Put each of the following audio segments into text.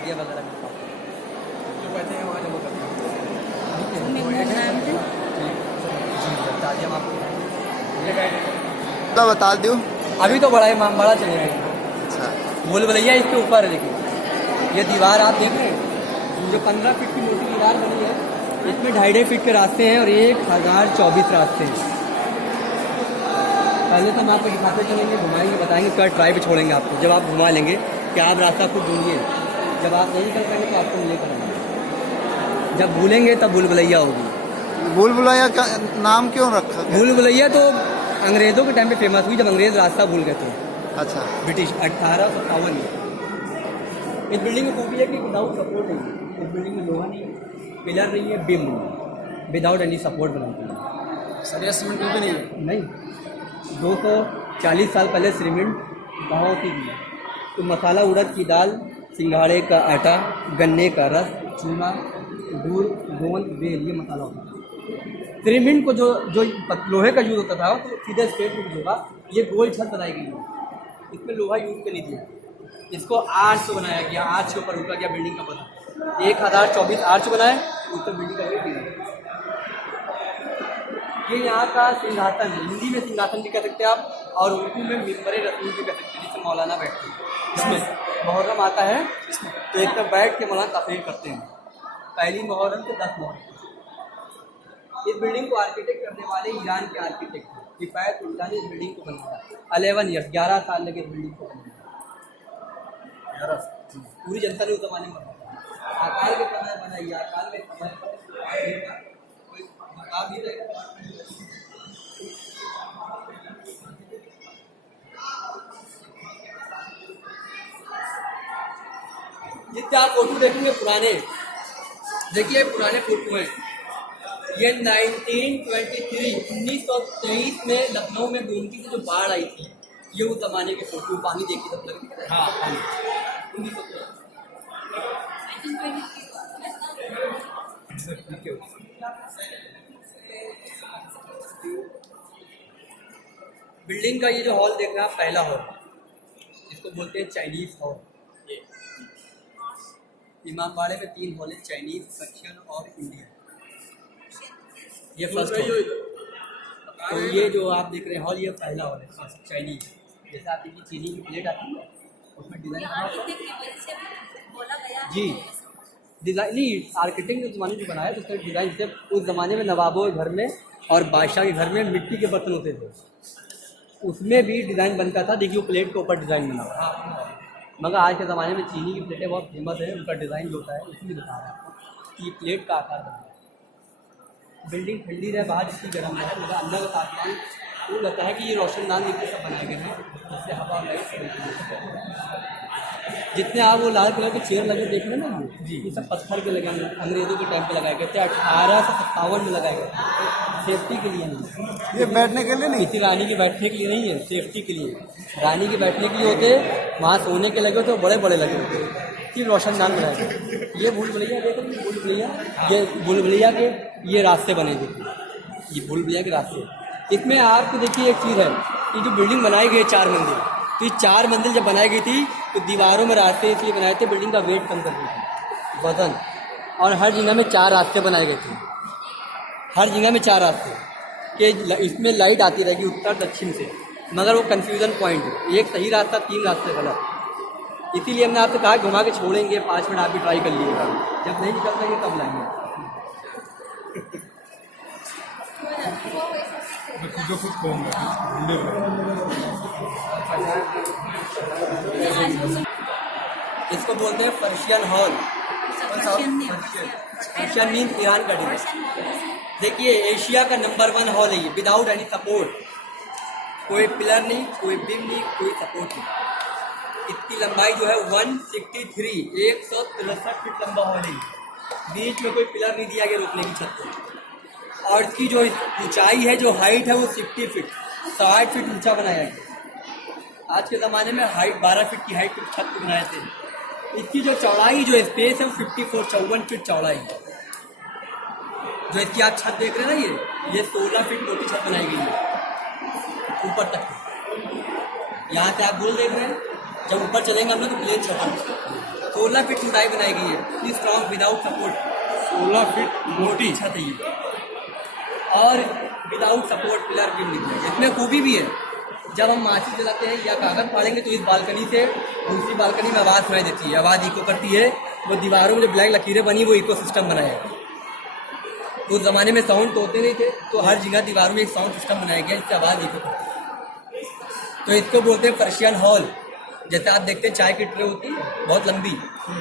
शादियाँ वगैरह में काम जो पैसे हैं वहाँ जमा करते हैं। जी बता दिया हम आपको। तो बता दो। अभी तो बड़ा इमामबाड़ा चलेगा। अच्छा, भूल भुलैया इसके ऊपर है। देखिए ये दीवार आप देख रहे हैं, जो 15 फीट की मोटी दीवार बनी है, इसमें 2.5 फीट के रास्ते हैं और 1024 रास्ते हैं। पहले तो हम आपको दिखाते चलेंगे, घुमाएंगे, बताएंगे, उसके बाद ट्राई पे छोड़ेंगे आपको। जब आप घुमा लेंगे कि आप रास्ता खुद ढूंढिए, जब आप नहीं निकल पाएंगे तो आपको मिलेगा नहीं। जब भूलेंगे तब भूल भुलैया होगी। भूल भुलैया का नाम क्यों रखा गया? भूल भुलैया तो अंग्रेज़ों के टाइम पे फेमस हुई, जब अंग्रेज़ रास्ता भूल गए थे। अच्छा, ब्रिटिश 1857 में। इस बिल्डिंग में खूबी है कि विदाउट सपोर्ट नहीं है। इस बिल्डिंग में लोहा नहीं है, पिलर नहीं है, बीम नहीं है, विदाउट एनी सपोर्ट बनाती है। सरिया सीमेंट भी नहीं है। नहीं, 240 साल पहले सीमेंट गाँव की थी। तो मसाला उड़द की दाल, सिंघाड़े का आटा, गन्ने का रस, चूना, गुड़, गोंद, बेल, ये मसाला होता है। सीमेंट को जो लोहे का यूज़ होता था तो सीधे स्ट्रेट यूज होगा। ये गोल छत बनाई गई है, इसमें लोहा यूज कर लीजिए। इसको आर्च से बनाया गया, आर्च के ऊपर रुका गया बिल्डिंग का बना। 1024 आर्च बनाए, ऊपर बिल्डिंग का वेट दिया। ये यहाँ का सिंहासन है, हिंदी में सिंहासन भी कह सकते हैं आप, और उर्दू में मिंबर रसूल भी कह सकते हैं, जिसमें मौलाना बैठते हैं। इसमें मुहर्रम आता है, तो एक पर बैठ के मौलाना तकरीर करते हैं। पहली मुहर्रम से 10 मुहर्रम। इस बिल्डिंग को आर्किटेक्ट करने वाले ईरान के आर्किटेक्ट हैं। किफायतुल्लाह ने इस बिल्डिंग को बनाया। 11 ईयर्स, 11 साल लगे इस बिल्डिंग को बनाने में। पूरी जनता ने उस जमाने में बनाया। आकार के समय बनाई, आकार में समय कोई मकाम नहीं रहेगा। जितने आप फोटो देखेंगे पुराने, देखिए पुराने फोटो हैं। ये 1923 में लखनऊ में गोमती से जो बाढ़ आई थी, ये उस जमाने के फोटो, पानी देखिए सब लगे। हाँ, पानी 1923। बिल्डिंग का ये जो हॉल देख रहे हैं आप, पहला हॉल, इसको बोलते हैं चाइनीज हॉल। इमामबाड़े में 3 हॉल है, चाइनीज, पर्शियन और इंडियन। ये फर्स्ट हॉल। तो ये जो आप देख रहे हैं हॉल, ये पहला हॉल है चाइनीज। जैसे आप देखिए चीनी की प्लेट आती है, उसमें डिज़ाइन जी डिज़ाइन नहीं, आर्किटेक्ट ने उस ज़माने में बनाया तो उसका डिज़ाइन से उस ज़माने में नवाबों के घर में और बादशाह के घर में मिट्टी के बर्तन होते थे, उसमें भी डिज़ाइन बनता था। देखिए वो प्लेट के ऊपर डिज़ाइन बना हुआ है। मगर आज के ज़माने में चीनी की प्लेटें बहुत फेमस है, उनका डिज़ाइन जो होता है इसलिए बता रहा है आपको कि प्लेट का आकार बना है। बिल्डिंग ठंडी रहे, बाहर इसकी गर्म है, मगर अंदर का तापमान वो लगता है कि ये रोशनदान देखिए सब बनाए गए हैं, जिससे हवा और लाइट। जितने आप वो लाल कलर के चेयर लगे देख रहे हैं ना जी, ये सब पत्थर के लगे हैं, अंग्रेज़ों के टाइम पे लगाए गए थे। 1857 में लगाए गए थे, सेफ्टी के लिए नहीं। ये बैठने के लिए नहीं, किसी रानी के बैठने के लिए नहीं है, सेफ्टी के लिए। रानी के बैठने के लिए होते, वहाँ सोने के लगे होते, बड़े बड़े लगे होते, कि रोशनदान बनाए गए। ये भूल भुलैया देखो, भूल भुलैया, ये भूल भुलैया के ये रास्ते बने थे, ये भूल भुलैया के रास्ते। इसमें आपको देखिए एक चीज़ है कि जो बिल्डिंग बनाई गई 4 मंजिल, तो ये 4 मंजिल जब बनाई गई थी तो दीवारों में रास्ते इसलिए बनाए थे बिल्डिंग का वेट कम करने के, वजन। और हर जगह में 4 रास्ते बनाए गए थे, हर जगह में 4 रास्ते कि इसमें लाइट आती रहेगी उत्तर दक्षिण से। मगर वो कन्फ्यूज़न पॉइंट है, एक सही रास्ता, 3 रास्ते गलत। इसीलिए हमने आपसे कहा घुमा के छोड़ेंगे, 5 मिनट आप भी ट्राई कर लीजिएगा, जब नहीं निकल पाएंगे तब लाएंगे। इसको बोलते हैं Persian hall. Persian means Iran का डिश। देखिए एशिया का नंबर 1 हॉल है ये, विदाउट एनी सपोर्ट, कोई पिलर नहीं, कोई बीम नहीं, कोई सपोर्ट नहीं। इसकी लंबाई जो है 163 फीट लंबा हॉल है। बीच में कोई पिलर नहीं दिया गया रोकने की छत को। और इसकी जो ऊंचाई है, जो हाइट है, वो 60 फीट 60 फीट ऊंचा बनाया गया। आज के ज़माने में हाइट 12 फीट की हाइट छत को बनाए थे। इसकी जो चौड़ाई, जो स्पेस है, वो 54 फीट चौड़ाई है। जो इसकी आप छत देख रहे हैं ना, ये 16 फीट मोटी छत बनाई गई है ऊपर तक। यहाँ से आप गोल देख रहे हैं, जब ऊपर चलेंगे हम लोग तो प्लेन छत है। 16 फीट ऊंचाई बनाई गई है, इतनी स्ट्रॉन्ग विदाउट सपोर्ट। 16 फीट मोटी। अच्छा चाहिए और विदाउट सपोर्ट पिलर भी मिल जाए। इसमें खूबी भी है, जब हम माचिस जलाते हैं या कागज फाड़ेंगे तो इस बालकनी से दूसरी बालकनी में आवाज़ सुनाई देती है, आवाज़ इको करती है। वो दीवारों में जो ब्लैक लकीरें बनी वो इको सिस्टम बनाया है। तो उस ज़माने में साउंड तो होते नहीं थे, तो हर जगह दीवारों में एक साउंड सिस्टम बनाया गया जिससे आवाज़ इको करती है। तो इसको बोलते हैं पर्शियन हॉल। जैसे आप देखते हैं चाय की ट्रे होती है बहुत लंबी,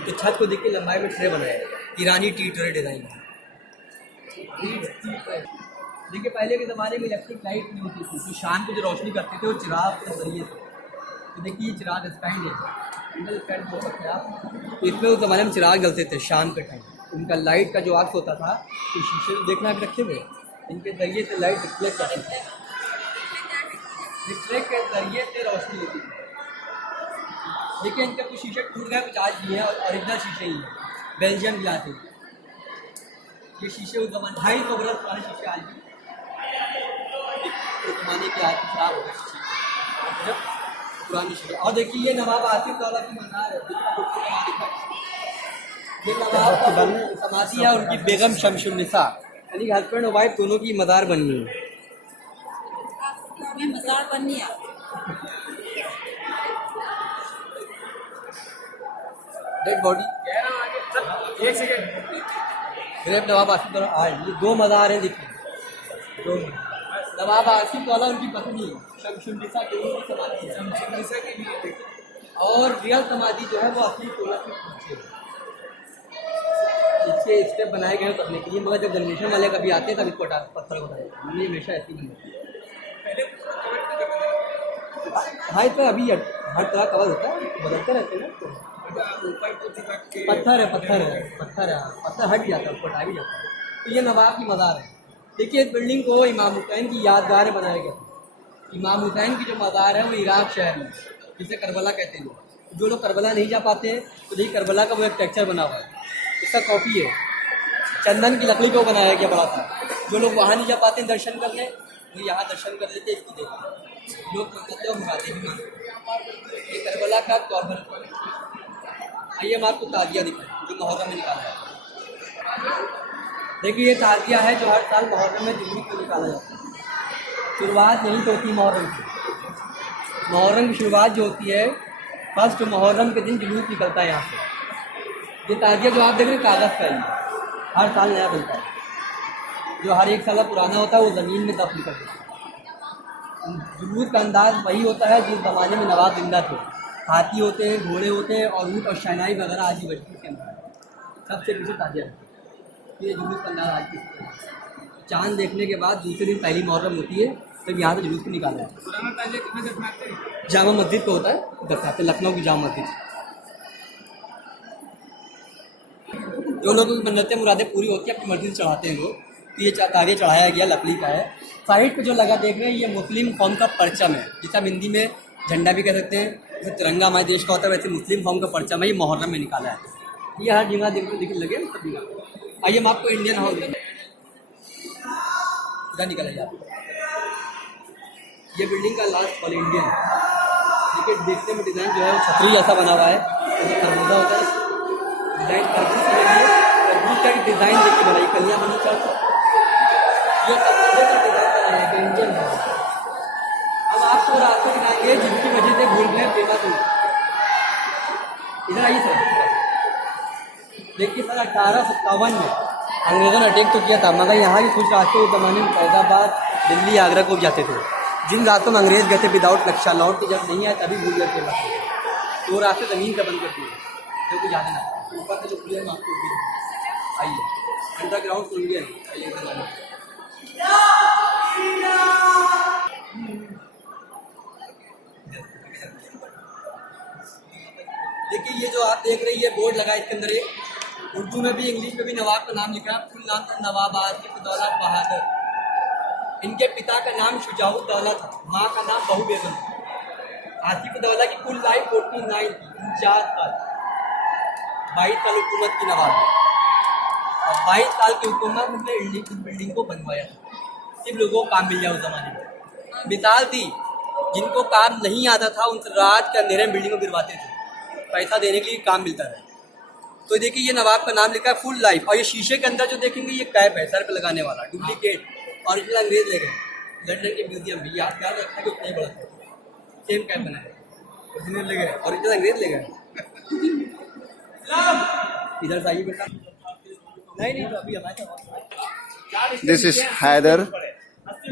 तो छत को देख के लंबाई में ट्रे बनाया है, ईरानी टी ट्रे डिज़ाइन। देखिए पहले के ज़माने में इलेक्ट्रिक लाइट नहीं होती थी, तो शाम को जो रोशनी करते थे वो चिराग के जरिए से। तो देखिए ये चिराग स्टैंड है, सिंगल स्टैंड बोल सकते हैं आप। तो इसमें उस ज़माने में चिराग जलते थे शाम के टाइम। उनका लाइट का जो आर्क्स होता था, तो शीशे में देखना भी रखे हुए, इनके जरिए से लाइट रिफ्लेक्ट करती थी, रिफ्लेक्ट के जरिए से रोशनी होती थी। देखिए इनका कुछ शीशे टूट गए, कुछ आज भी है और ओरिजिनल शीशे ही है, बेल्जियम ग्लास है। ये शीशे उस जमाने 250 बरस पुराने शीशे आज भी उस जमाने के आज खराब हो गए शीशे, जब पुरानी शीशे। और देखिए ये नवाब आसिफ दौला की मज़ार है, ये नवाब की समाधि है, उनकी बेगम शमशुन्निसा यानी हस्बैंड और वाइफ दोनों की मज़ार बनी है। मज़ार बननी है। डेड बॉडी एक सेकंड। ग्रेप नवाब आसिफ दौला आए, ये 2 मज़ार हैं देखिए। दो नवाब आसिफ दौला उनकी पत्नी शमशुन्निसा की समाधि है, शमशुन्निसा की भी है, देखिए। और रियल समाधि जो है वो असली 16 फीट नीचे है। इसके स्टेप बनाए गए हैं करने के लिए, मगर जब जनरेशन वाले कभी आते हैं तब इसको पत्थर बनाए, हमने हमेशा ऐसी बनी। हाँ इसमें अभी हर तरह कवर होता है, बदलते रहते हैं ना। पत्थर है, पत्थर है, पत्थर है, पत्थर हट जाता है, उसको हटा भी जाता है। तो ये नवाब की मज़ार है। देखिए इस बिल्डिंग को इमाम हुसैन की यादगार में बनाया गया। इमाम हुसैन की जो मज़ार है वो इराक शहर में, जिसे करबला कहते हैं लोग। जो लोग करबला नहीं जा पाते तो देखिए करबला का वो एक टेक्चर बना हुआ है, इसका कॉपी है, चंदन की लकड़ी को बनाया गया बड़ा था। जो लोग वहाँ नहीं जा पाते दर्शन करने, वो यहाँ दर्शन कर लेते, इसको देखते लोग मानते और मुरादे भी मानते। ये करबला का कॉर्नर। आइए हम आपको ताजिया दिखाएं जो मुहर्रम में निकाला है। देखिए ये ताजिया है जो हर साल मुहर्रम में दिल्ली को निकाला जाता है। शुरुआत यहीं से होती है मुहर्रम की। मुहर्रम की शुरुआत जो होती है फर्स्ट मुहर्रम के दिन जुलूस निकलता है यहाँ से। ये ताजिया जो आप देख रहे हैं कागज़ का ही हर साल नया बनता है, जो हर एक साल पुराना होता है वो ज़मीन में दफन कर देता है। जुलूस का अंदाज़ वही होता है जिस ज़माने में नवाब जिंदा थे। हाथी होते हैं, घोड़े होते हैं और ऊँट और शहनाई वगैरह आज भी बजती के अंदर सबसे पीछे ताजिया है। ये जुलूस का अंदाज़ आज भी। चाँद देखने के बाद दूसरे दिन पहली मुहर्रम होती है, तब यहाँ से जुलूस को निकाला है। पुराना ताजिया कितना दफनाते हैं? जामा मस्जिद को होता है दफनाते, लखनऊ की जामा मस्जिद। जो लोगों की मन्नतें मुरादें पूरी होती है अपनी मर्जी से चढ़ाते हैं लोग। तो ये ताजिया चढ़ाया गया लकड़ी का है। साइड पे जो लगा देख रहे हैं ये मुस्लिम कौम का परचम है, जिसे हम हिंदी में झंडा भी कह सकते हैं। जैसे तिरंगा हमारे देश का होता है वैसे मुस्लिम कौम का परचम है, ये मुहर्रम में निकाला है। ये हर जगह दिखने लगे सब जगह। आइए हम आपको इंडियन हाउस इधर निकाला जाए। ये बिल्डिंग का लास्ट वाला इंडियन देखिए, देखने में डिज़ाइन जो है वो छतरी जैसा बना हुआ है, जैसे खरबूजा होता है डिज़ाइन। तरबूज का डिज़ाइन देखिए बनाई, कलियाँ बनी चार चार, ये तरबूजे का डिज़ाइन बनाया है इंडियन हाउस। अब आपको रास्ते दिखाएंगे जिनकी वजह से भूल गए प्रेमा तुम। इधर आइए सर। देखिए सर 1857 में अंग्रेज़ों ने अटैक तो किया था, मगर यहाँ के कुछ रास्ते उस ज़माने में फैज़ाबाद, दिल्ली, आगरा को भी जाते थे। जिन रास्तों में अंग्रेज़ गए थे विदाउट नक्शा, लौट के जब नहीं आए तभी भूल गए प्रेमा तुम। वो रास्ते ज़मीन का बंद कर दिए जो कि जाने ना ऊपर से जो खुले हम आपको आइए अंडरग्राउंड इंडियन। आइए देखिए ये जो आप देख रहे हैं ये बोर्ड लगा है, इसके अंदर एक उर्दू में भी इंग्लिश में भी नवाब का नाम लिखा है। फुल नाम था नवाब आसिफ दौला बहादुर। इनके पिता का नाम शुजाउद दौला था, माँ का नाम बहू बेगम था। आसिफ दौला की कुल लाइफ 49 थी, 49 साल, 22 साल हुकूमत की नवाब और 22 साल की हुकूमत में बिल्डिंग को बनवाया। सिर्फ लोगों को काम मिल जाए उस ज़माने में। मिसाल थी, जिनको काम नहीं आता था उन रात के अंधेरे में बिल्डिंग को गिरवाते थे, पैसा देने के लिए काम मिलता है। तो देखिए ये नवाब का नाम लिखा है फुल लाइफ, और ये शीशे के अंदर जो देखेंगे ये कैप है सर पे लगाने वाला, डुप्लीकेट ओरिजिनल अंग्रेज ले गए लंदन के म्यूजियम भी, याद रखा कि उतना ही बड़ा सेम कैप बनाया, ओरिजिनल ले गए, ओरिजिनल अंग्रेज ले गए। इधर से आइए बेटा। नहीं तो अभी हमारे This is Haider,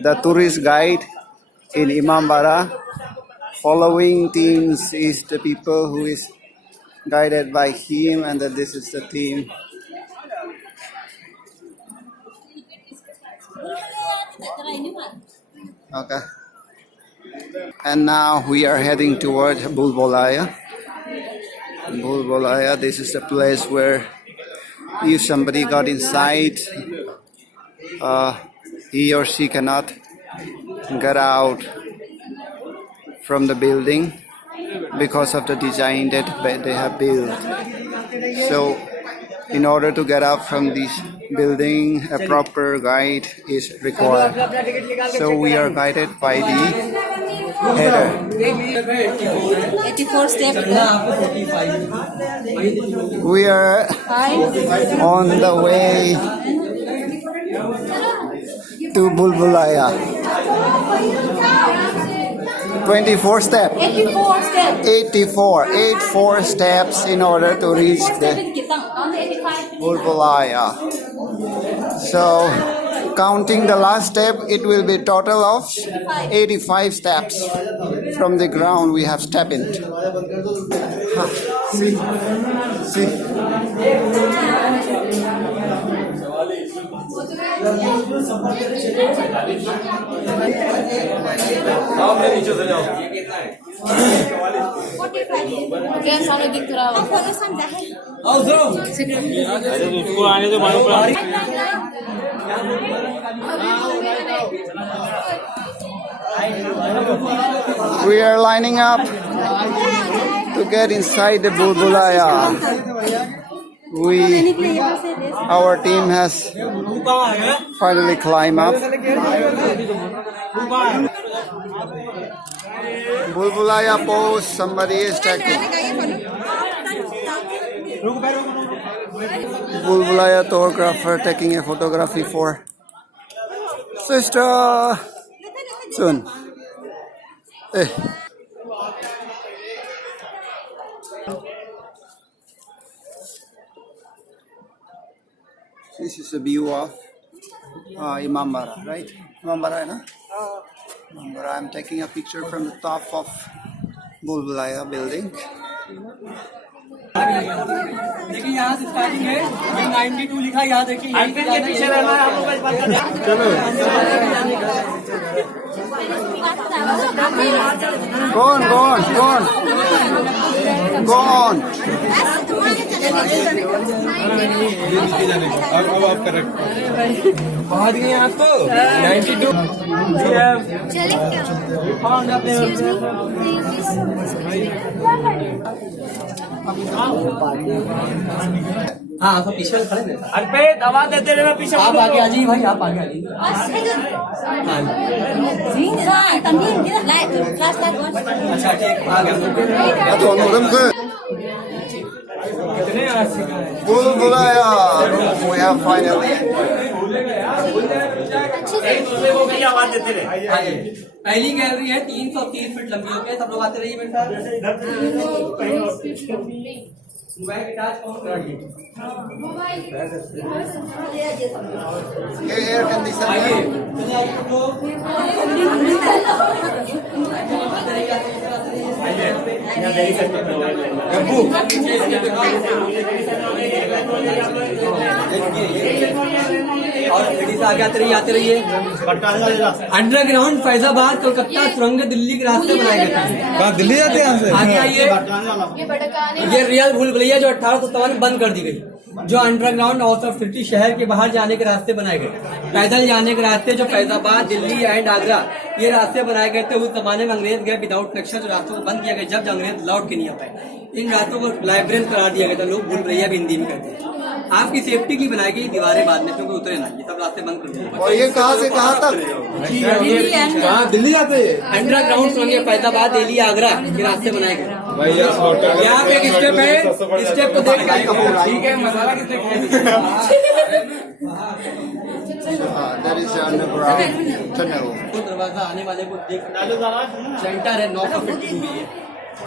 the tourist guide in Imambara. Following teams is the people who is guided by him, and then this is the team. Okay. And now we are heading towards Bulbolaya. Bulbolaya, this is the place where if somebody got inside, he or she cannot get out from the building because of the design that they have built. So in order to get out from this building, a proper guide is required. So we are guided by the header. 84 step. We are on the way to Bulbulaya. 24 steps. 84 step. 84 steps in order to reach the Bulbulaya. So counting the last step, it will be total of 85 steps. From the ground we have stepped in. See. Kaya sana dito raw. उसको आने दो मालूम पड़ा। We are lining up to get inside the Bulbulaya. Our team has finally climbed up. Bulbulaya post, somebody is checking. Bulbulaya photographer taking a photography for sister Sun. Hey. This is the view of Imambara, right? Imambara, no? Imambara. I'm taking a picture from the top of Bulbulaya building. देखिए यहाँ से starting है, ये 92 लिखा है, यहाँ देखिए यहीं पे जाना है, पीछे रहना है, हम लोग बस बंद कर दें। चलो। Go on. अब आप करेक्ट। पहुँच गए आप तो 92। हाँ तो पीछे खड़े हैं। अरे दवा देते रहना पीछे। आप आगे आ जाइए भाई, आप आगे आ जाइए। अच्छा ठीक, आगे Bulbulaya, we have finally. आवाज देते रहे। पहली गैलरी है 330 फीट लंबी होगी, सब लोग आते रहिए मेरे साथ। मोबाइल की टच ऑन करिए। Air conditioner. आइए तो और लेडीज आगे आते रहिए। अंडरग्राउंड फैजाबाद कोलकाता सुरंग दिल्ली के रास्ते बनाए गए थे। दिल्ली जाते हैं यहाँ से। आगे आइए, ये रियल भूल भुलैया जो 1857 में बंद कर दी गई, जो अंडरग्राउंड आउट ऑफ सिटी शहर के बाहर जाने के रास्ते बनाए गए, पैदल जाने के रास्ते जो फैजाबाद दिल्ली एंड आगरा ये रास्ते बनाए गए थे। उस जमाने में अंग्रेज गए विदाउट कनेक्शन, जो रास्तों को बंद किया गया जब अंग्रेज लौट के नहीं आ पाए। इन रास्तों को लाइब्रेरी करार दिया गया था, लोग भूल भुलैया भी हिंदी में कहते हैं। आपकी सेफ्टी की बनाई गई दीवारें बाद में, क्योंकि उतरे ना, ये सब रास्ते बंद कर दिए। और ये कहाँ से कहाँ तक? कहाँ दिल्ली जाते हैं? अंडरग्राउंड सुरंग फैजाबाद दिल्ली आगरा के रास्ते बनाए गए। भैया होटल यहाँ पे एक स्टेप है, स्टेप को देख के ठीक है मसाला किसने There is an underground tunnel. तो दरवाजा आने वाले को देख सेंटर है 950 भी है।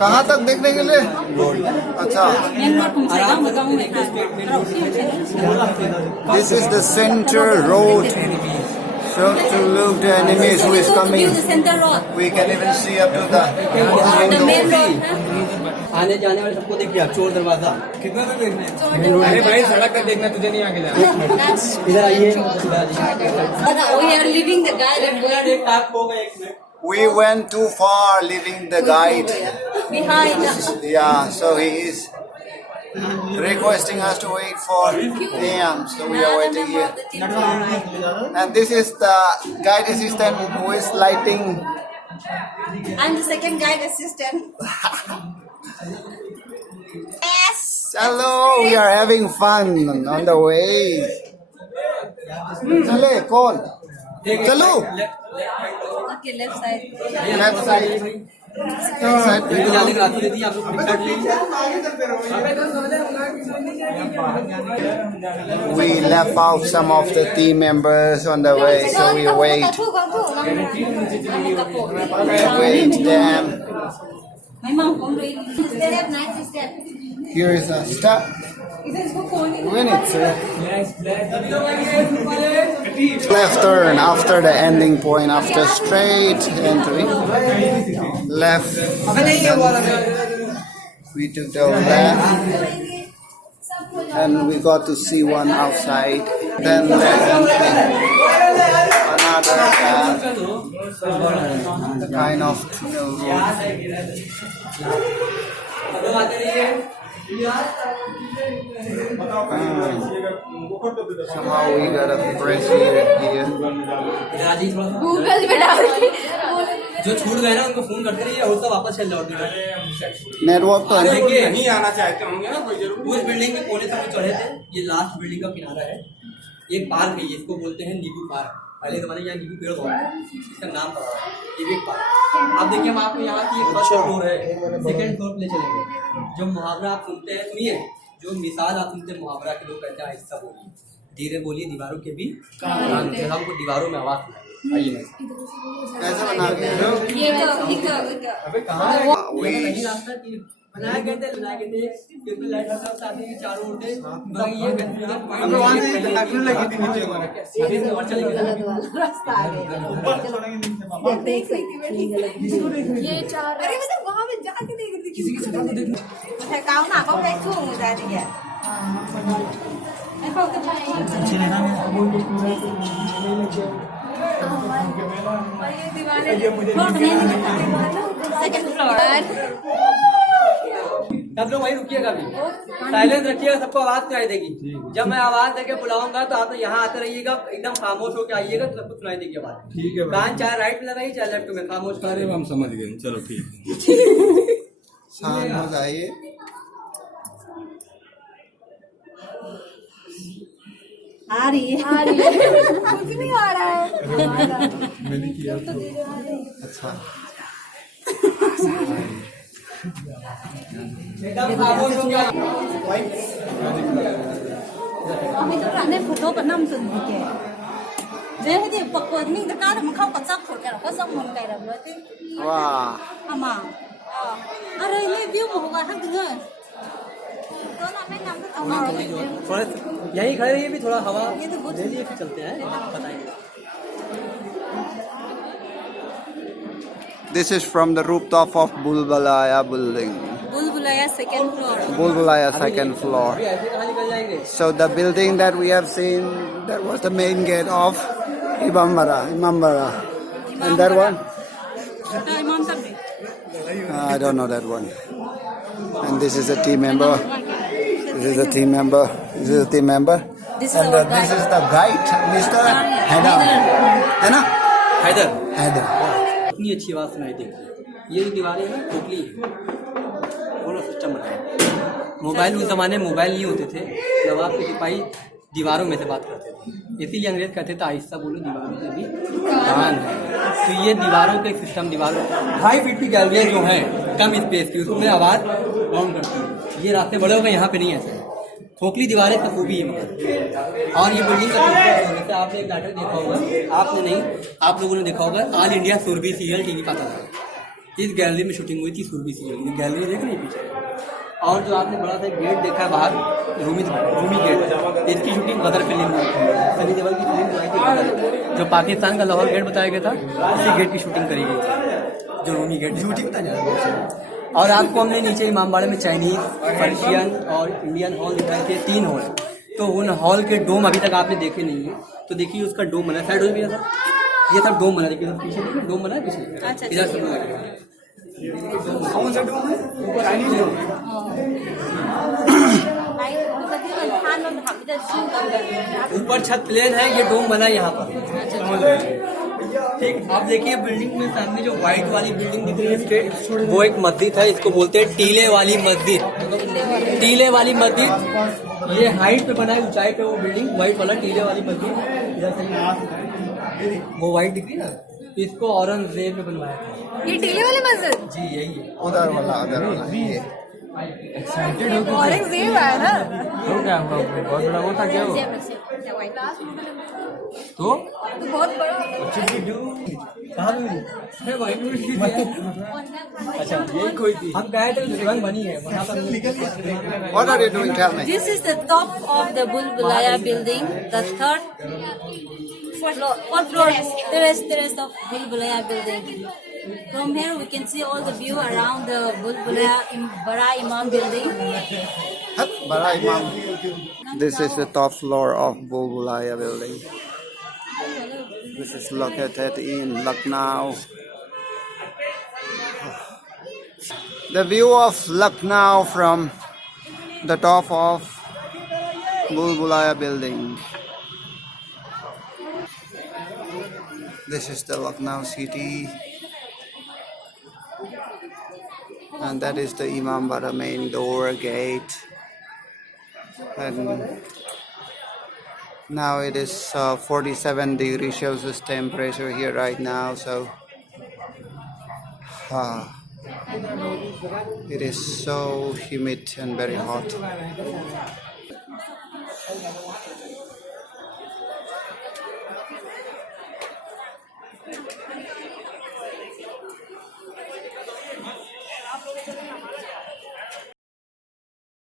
कहाँ तक देखने के लिए? अच्छा, आराम से जाऊंगे एक स्टेट में this is the center road. So to look the enemies who is coming, View the center road. we can even see up to the The main window. road. आने जाने वाले सबको देख लिया चोर दरवाजा। कितना तो देखना है? अरे भाई सड़क का देखना, तुझे नहीं आगे जाना। That's इधर आइए, इधर आइए। we are leaving the guide and we are एक आप हो गए, एक minute. We went too far leaving the guide. behind. Yeah, so he is requesting us to wait for him. So we are waiting here. And this is the guide assistant who is lighting. I'm the second guide assistant. Yes. Hello, we are having fun on the way. चले कौन? चलो. Okay, left side. Left side. Left side. जाने की रास्ते देती आप लोग picture लीजिए। We left out some of the team members on the way, so we wait. We wait them. My mom come really. Step, nice step. Here is a step. Minutes. Left turn after the ending point, after straight entry. Left. We took the left. And we got to see one outside. Then left entry. Another path. Kind of tunnel road. Somehow we got a press here. इधर आ जाइए थोड़ा सा। Google पे डाल के जो छूट गए ना उनको फोन करते रहिए, और वापस चल जाओ। Network तो है। देखिए नहीं आना चाहते होंगे ना कोई जरूर। उस बिल्डिंग के कोने तक चढ़े थे। ये लास्ट बिल्डिंग का किनारा है। एक पार्क है, इसको बोलते हैं नींबू पार्क। पहले जमाने यहाँ नींबू पेड़ हुआ है, इसका नाम पड़ा है, ये भी एक पार्क। अब देखिए हम आपको यहाँ की एक फर्स्ट फ्लोर है, सेकंड फ्लोर पे ले चलेंगे। जो मुहावरा आप सुनते हैं, सुनिए, जो मिसाल आप सुनते हैं मुहावरा के, लोग कहते हैं आहिस्ता बोलिए, धीरे बोलिए, दीवारों के भी हमको दीवारों में आवाज सुनाई। आइए मैं कैसे बना के? अबे कहाँ है? नहीं रास्ता की बनाया गए थे, ट्यूब लाइट सब साथ ही चारों ओर थे, मगर ये कंफ्यूजन पॉइंट वहाँ से आखिर लगी थी नीचे हमारे। आगे से और चले गए। रास्ता आ गया। देख सकती है ये चार। अरे मतलब वहाँ पे जाके देख रही थी किसी के साथ देख। है काऊ ना काऊ एक छू मुझे आ गया। ऐसा होता है। अच्छे लेना और ये दीवारें सेकंड फ्लोर। सब लोग वहीं रुकिएगा, अभी साइलेंस रखिएगा, सबको आवाज सुनाई देगी। जब मैं आवाज देके बुलाऊंगा तो आप यहाँ आते रहिएगा, एकदम खामोश होकर आइएगा, तो सबको सुनाई देगी आवाज। ठीक है। कान चाहे राइट में लगाइए चाहे लेफ्ट में, खामोश कर। हम समझ गए, चलो ठीक है। शांत हो जाइए। आ रही है कुछ नहीं आ रहा है। मैंने किया अच्छा। एकदम खामोश हो गया। Kami tu nak naik foto kat nam sun dike. Jadi dia pakoi ni dekat ada makau kat sak foto kan sang mon kai ram berarti. वाह। Ama. Ada ini view mau hoga hak dengan. तो ना मैं नाम तो ताऊ थोड़ा यहीं खड़े रहिए, भी थोड़ा हवा ले लिए, फिर चलते हैं, बताएंगे। This is from the rooftop of Bulbulaya building. बुलबुलाया second floor. Bulbulaya second floor. अभी ऐसे कहाँ निकल जाएंगे? So the building that we have seen, that was the main gate of Imambara. And that one? Imam Sabri. I don't know that one. And this is a team member. This is a team member. This is a team member. This is And our this guide. is the guide, Mr. Haidar. है ना? Haider, Haidar. इतनी अच्छी आवाज सुनाई देगी। ये जो दीवारें हैं ना खोखली पूरा सिस्टम बनाया। मोबाइल उस जमाने में मोबाइल नहीं होते थे, नवाब के सिपाही दीवारों में से बात करते थे, इसीलिए अंग्रेज कहते थे आहिस्ता बोलो, दीवारों से भी कान है। तो ये दीवारों का एक सिस्टम, दीवारों 2.5 फीट की गैलरियाँ जो हैं कम स्पेस की, उसमें आवाज़ बाउंड करती है। ये रास्ते बड़े हो गए, यहाँ पे नहीं ऐसे खोखली दीवारें तो खूबी है मगर। और ये बिल्डिंग का जैसे आपने एक नाटक देखा होगा, आपने नहीं, आप लोगों ने देखा होगा, all India Surabhi serial TV का था, इस गैलरी में शूटिंग हुई थी सुरभि सीरियल की। गैलरी देख रही पीछे, और जो आपने बड़ा सा गेट देखा है बाहर, रूमी गेट, इसकी शूटिंग गदर फिल्म में, सनी देओल की फिल्म बनाई थी गदर, जो पाकिस्तान का लाहौर गेट बताया गया था, उसी गेट की शूटिंग करी गई थी, जो रूमी गेट शूटिंग था। और आपको हमने नीचे इमामबाड़े में चाइनीज, पर्शियन और इंडियन हॉल दिखाए थे, 3 हॉल। तो उन हॉल के डोम अभी तक आपने देखे नहीं है, तो देखिए उसका डोम बना, साइड हो भी था, ये सब डोम बना, देखिए पीछे डोम बना है, पीछे इधर सब लगा। कौन सा डोम है? ऊपर चाइनीज डोम है। ऊपर छत प्लेन है, ये डोम बना है यहाँ पर। ठीक, आप देखिए बिल्डिंग में सामने जो व्हाइट वाली बिल्डिंग दिख रही है स्ट्रेट, वो एक मस्जिद है, इसको बोलते हैं टीले वाली मस्जिद। टीले वाली मस्जिद, ये हाइट पे बना है, ऊंचाई पे वो बिल्डिंग व्हाइट वाला टीले वाली मस्जिद। इधर से वो व्हाइट दिख रही है ना, इसको औरंगजेब ने बनवाया था। ये टीले वाली मस्जिद? जी यही है। उधर वाला ये एक्साइटेड हो औरंगजेब है ना? तो क्या हुआ, बहुत बड़ा वो था क्या वो? तो बहुत बड़ा। कहाँ पे मिली? अच्छा यही कोई थी, हम गए थे, दुकान बनी है वहाँ पर। What are you doing? Tell me. This is the top of the Bulbulaya building, the third floor, terrace of Bulbulaya building. From here we can see all the view around the Bulbulaya Bara Imam building. Bara Imam. This is the top floor of Bulbulaya building. This is located in Lucknow. The view of Lucknow from the top of Bulbulaya building. This is the Lucknow city, and that is the Imambara main door gate. And now it is 47 degrees Celsius temperature here right now, so it is so humid and very hot.